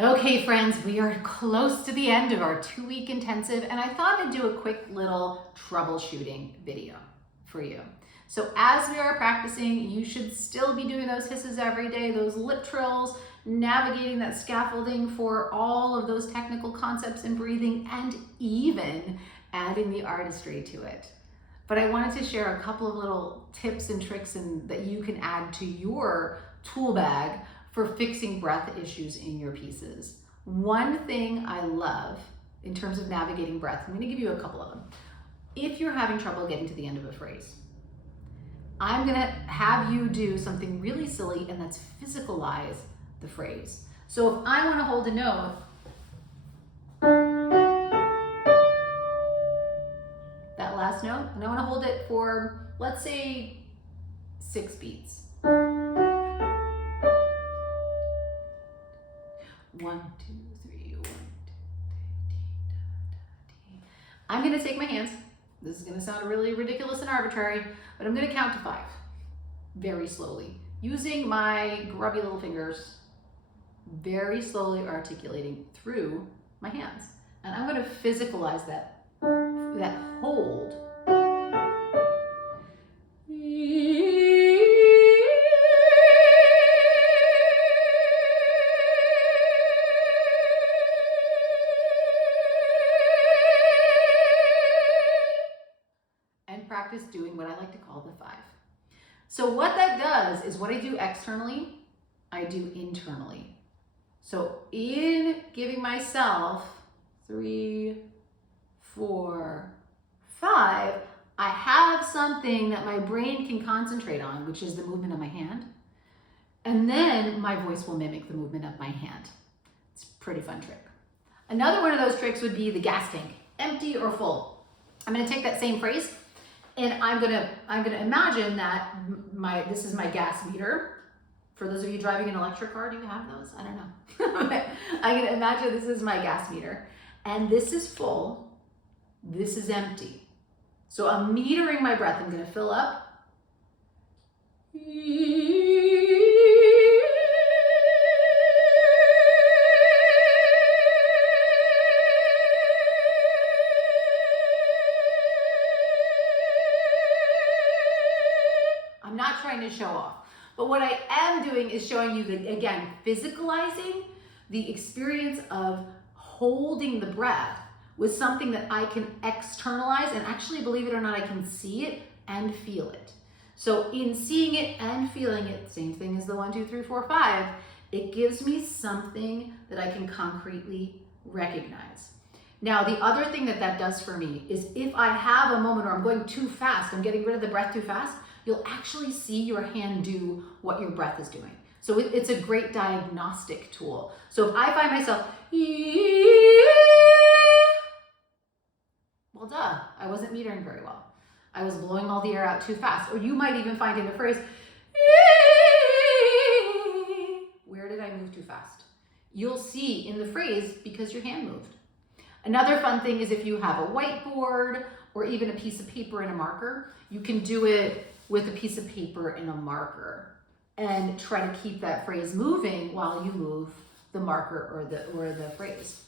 Okay, friends, we are close to the end of our 2-week intensive, and I thought I'd do a quick little troubleshooting video for you. So as we are practicing, you should still be doing those hisses every day, those lip trills, navigating that scaffolding for all of those technical concepts in breathing, and even adding the artistry to it. But I wanted to share a couple of little tips and tricks that you can add to your tool bag for fixing breath issues in your pieces. One thing I love in terms of navigating breath, I'm going to give you a couple of them. If you're having trouble getting to the end of a phrase, I'm going to have you do something really silly, and that's physicalize the phrase. So if I want to hold a note, that last note, and I want to hold it for, let's say, 6 beats. 1, 2, 3, 1, 2, 3. I'm going to take my hands. This is going to sound really ridiculous and arbitrary, but I'm going to count to 5 very slowly, using my grubby little fingers, very slowly articulating through my hands. And I'm going to physicalize that hold. And practice doing what I like to call the 5. So what that does is what I do externally, I do internally. So in giving myself 3, 4, 5, I have something that my brain can concentrate on, which is the movement of my hand. And then my voice will mimic the movement of my hand. It's a pretty fun trick. Another one of those tricks would be the gas tank, empty or full. I'm going to take that same phrase, and I'm gonna imagine that this is my gas meter. For those of you driving an electric car, do you have those? I don't know. I'm gonna imagine this is my gas meter, and this is full, this is empty. So I'm metering my breath. I'm gonna fill up. I'm not trying to show off, but what I am doing is showing you that, again, physicalizing the experience of holding the breath with something that I can externalize, and actually, believe it or not, I can see it and feel it. So in seeing it and feeling it, same thing as the 1, 2, 3, 4, 5, it gives me something that I can concretely recognize. Now, the other thing that does for me is if I have a moment where I'm going too fast, I'm getting rid of the breath too fast, you'll actually see your hand do what your breath is doing. So it's a great diagnostic tool. So if I find myself, well, duh, I wasn't metering very well. I was blowing all the air out too fast. Or you might even find in a phrase, where did I move too fast? You'll see in the phrase because your hand moved. Another fun thing is if you have a whiteboard or even a piece of paper and a marker, you can do it with a piece of paper and a marker and try to keep that phrase moving while you move the marker or the phrase.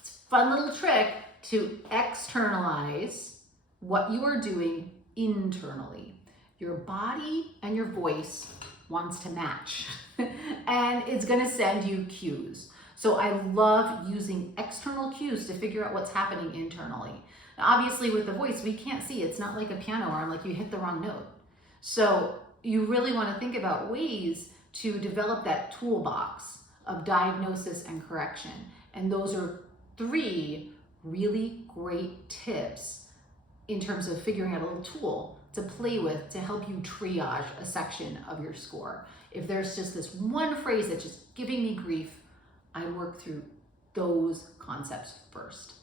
It's a fun little trick to externalize what you are doing internally. Your body and your voice wants to match and it's going to send you cues. So I love using external cues to figure out what's happening internally. Now, obviously with the voice, we can't see. It's not like a piano where I'm like, you hit the wrong note. So you really want to think about ways to develop that toolbox of diagnosis and correction. And those are 3 really great tips in terms of figuring out a little tool to play with to help you triage a section of your score. If there's just this one phrase that's just giving me grief, I work through those concepts first.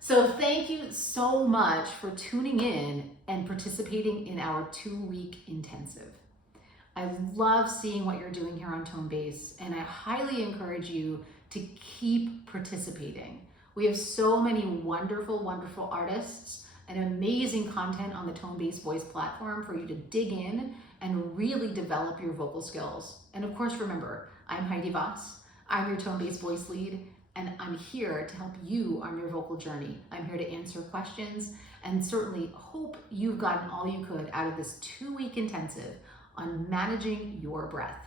So thank you so much for tuning in and participating in our 2-week intensive. I love seeing what you're doing here on Tone Base, and I highly encourage you to keep participating. We have so many wonderful, wonderful artists and amazing content on the Tone-Based Voice platform for you to dig in and really develop your vocal skills. And of course, remember, I'm Heidi Voss. I'm your Tone-Based Voice lead, and I'm here to help you on your vocal journey. I'm here to answer questions and certainly hope you've gotten all you could out of this 2-week intensive on managing your breath.